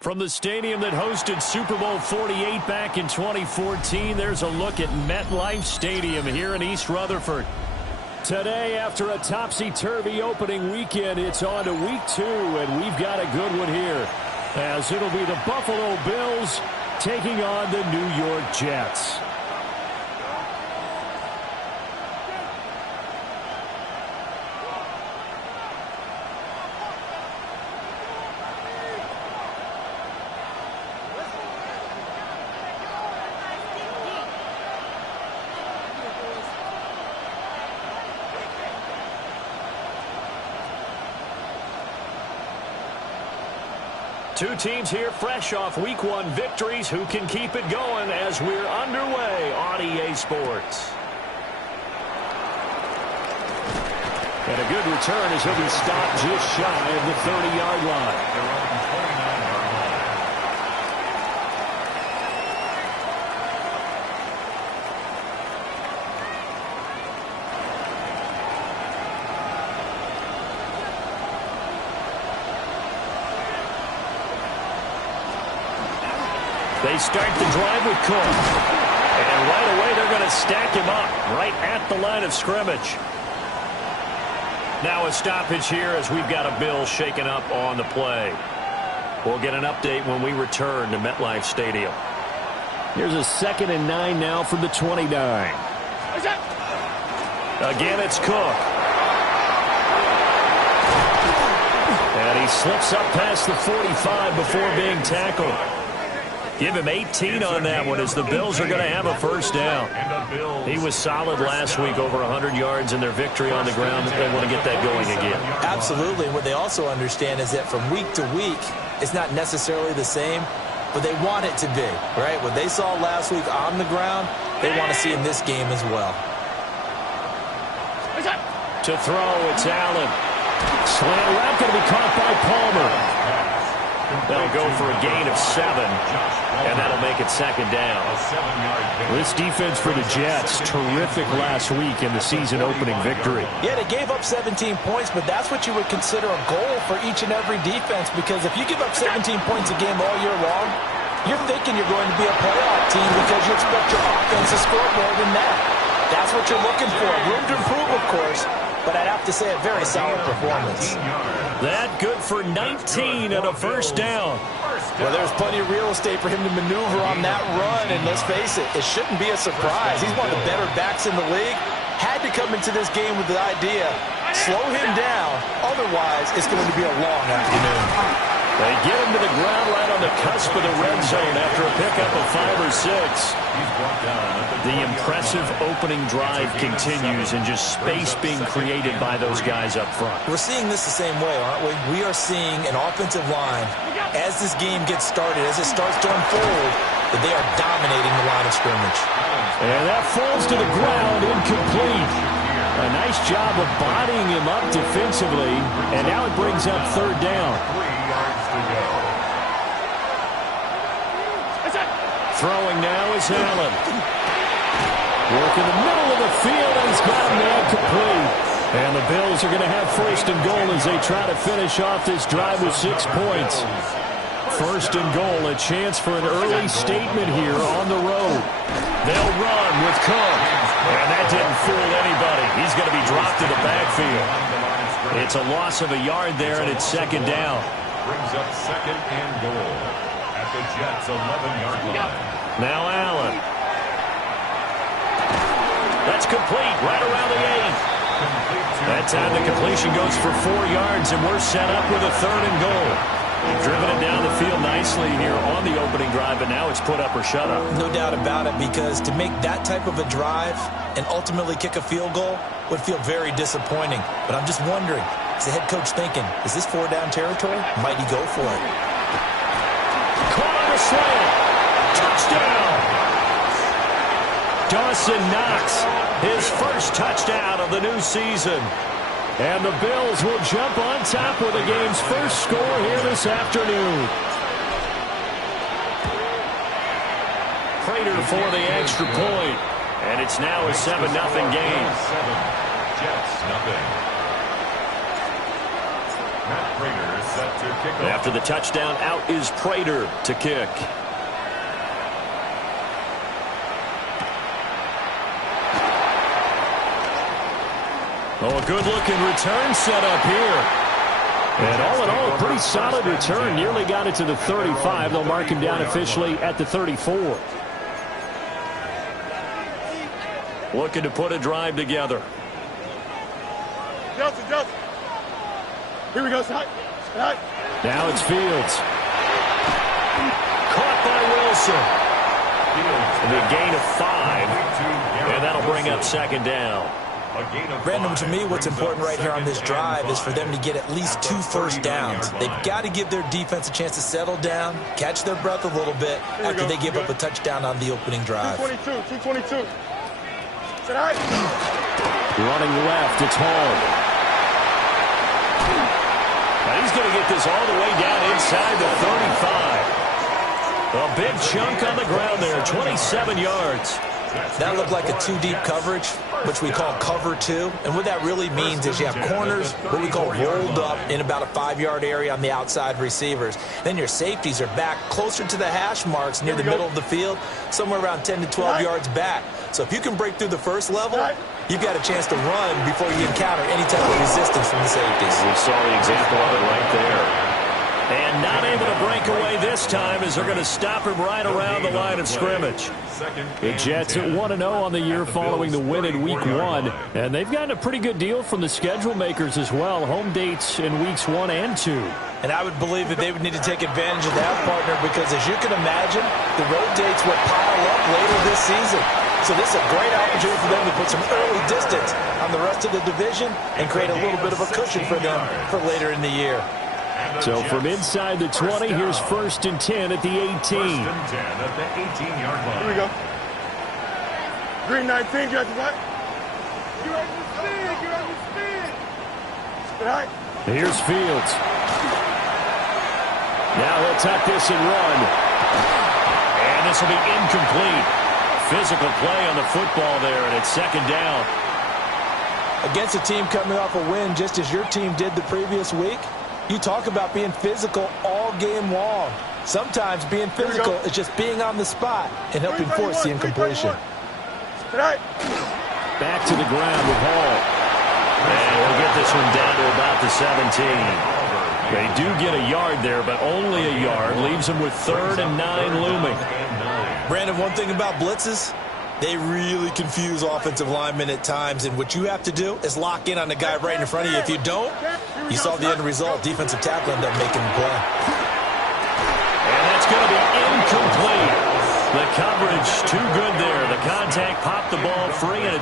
From the stadium that hosted Super Bowl 48 back in 2014, there's a look at MetLife Stadium here in East Rutherford. Today, after a topsy-turvy opening weekend, it's on to week 2, and we've got a good one here, as it'll be the Buffalo Bills taking on the New York Jets. Two teams here fresh off Week 1 victories. Who can keep it going as we're underway on EA Sports? And a good return as he'll be stopped just shy of the 30-yard line. They start the drive with Cook. And right away, they're going to stack him up right at the line of scrimmage. Now a stoppage here as we've got a Bill shaken up on the play. We'll get an update when we return to MetLife Stadium. Here's a 2nd and 9 now from the 29. Again, it's Cook. And he slips up past the 45 before being tackled. Give him 18 on that one as the Bills are going to have a first down. He was solid last week, over 100 yards in their victory on the ground. They want to get that going again. Absolutely. What they also understand is that from week to week, it's not necessarily the same, but they want it to be, right? What they saw last week on the ground, they want to see in this game as well. To throw, it's Allen. Slant route going to be caught by Palmer. That'll go for a gain of 7, and that'll make it 2nd down. This defense for the Jets, terrific last week in the season-opening victory. Yeah, they gave up 17 points, but that's what you would consider a goal for each and every defense, because if you give up 17 points a game all year long, you're thinking you're going to be a playoff team because you expect your offense to score more than that. That's what you're looking for. Room to improve, of course, but I'd have to say a very solid performance. That good for 19 and a first down. Well, there's plenty of real estate for him to maneuver on that run, and let's face it, it shouldn't be a surprise. He's one of the better backs in the league. Had to come into this game with the idea, slow him down, otherwise it's going to be a long afternoon. They get him to the ground right on the cusp of the red zone after a pickup of 5 or 6. The impressive opening drive continues, and just space being created by those guys up front. We're seeing this the same way, aren't we? We are seeing an offensive line, as this game gets started, as it starts to unfold, that they are dominating the line of scrimmage. And that falls to the ground, incomplete. A nice job of bodying him up defensively, and now it brings up 3rd down. Throwing now is Allen. Work in the middle of the field, and he's got him there complete. And the Bills are going to have 1st and goal as they try to finish off this drive with 6 points. 1st and goal, a chance for an early statement here on the road. They'll run with Cook. And that didn't fool anybody. He's going to be dropped to the backfield. It's a loss of a yard there, and it's 2nd down. Brings up 2nd and goal at the Jets' 11-yard line. Now Allen. That's complete right around the 8. That time the completion goes for 4 yards, and we're set up with a 3rd and goal. They've driven it down the field nicely here on the opening drive, but now it's put up or shut up. No doubt about it, because to make that type of a drive and ultimately kick a field goal would feel very disappointing. But I'm just wondering, Is the head coach thinking, is this 4-down territory? Might he go for it? Caught on the slant. Touchdown. Dawson Knox, his first touchdown of the new season. And the Bills will jump on top with the game's first score here this afternoon. Prater for the extra point. And it's now a 7-0 game. Jets, nothing. Matt Prater is set to kick off. After the touchdown, out is Prater to kick. Oh, a good-looking return set up here. And all in all, a pretty solid return. Nearly got it to the 35. They'll mark him down officially at the 34. Looking to put a drive together. Delta. Here we go, Scott. Now it's Fields. Caught by Wilson. And a gain of 5. And that'll bring up second down. Brandon, to me, what's important right here on this drive is for them to get at least 2 first downs. They've got to give their defense a chance to settle down, catch their breath a little bit after they give up a touchdown on the opening drive. 222. Running left, it's Hall. Now he's going to get this all the way down inside the 35. A big chunk on the ground there, 27 yards. That looked like a 2-deep coverage, which we call cover 2. And what that really means is you have corners, what we call rolled up in about a 5-yard area on the outside receivers. Then your safeties are back closer to the hash marks near the middle of the field, somewhere around 10 to 12 yards back. So if you can break through the first level, you've got a chance to run before you encounter any type of resistance from the safeties. We saw the example of it right there. And not able to break away this time as they're going to stop him right around the line of scrimmage. The Jets at 1-0 on the year following the win in Week 1. And they've gotten a pretty good deal from the schedule makers as well. Home dates in Weeks 1 and 2. And I would believe that they would need to take advantage of that, partner, because as you can imagine, the road dates will pile up later this season. So this is a great opportunity for them to put some early distance on the rest of the division and create a little bit of a cushion for them for later in the year. So from inside the 20, here's 1st and 10 at the 18. 1st and 10 at the 18-yard line. Here we go. Green 19, you ready to what? You ready to spin. All right. Here's Fields. Now he'll tuck this and run. And this will be incomplete. Physical play on the football there, and it's second down. Against a team coming off a win just as your team did the previous week, you talk about being physical all game long. Sometimes being physical is just being on the spot and helping force the incompletion. Back to the ground with Hall. And he'll get this one down to about the 17. They do get a yard there, but only a yard. Leaves them with 3rd and 9 looming. Brandon, one thing about blitzes, they really confuse offensive linemen at times, and what you have to do is lock in on the guy right in front of you. If you don't, you saw the end result. Defensive tackle ended up making the play. And that's going to be incomplete. The coverage too good there. The contact popped the ball free, and it's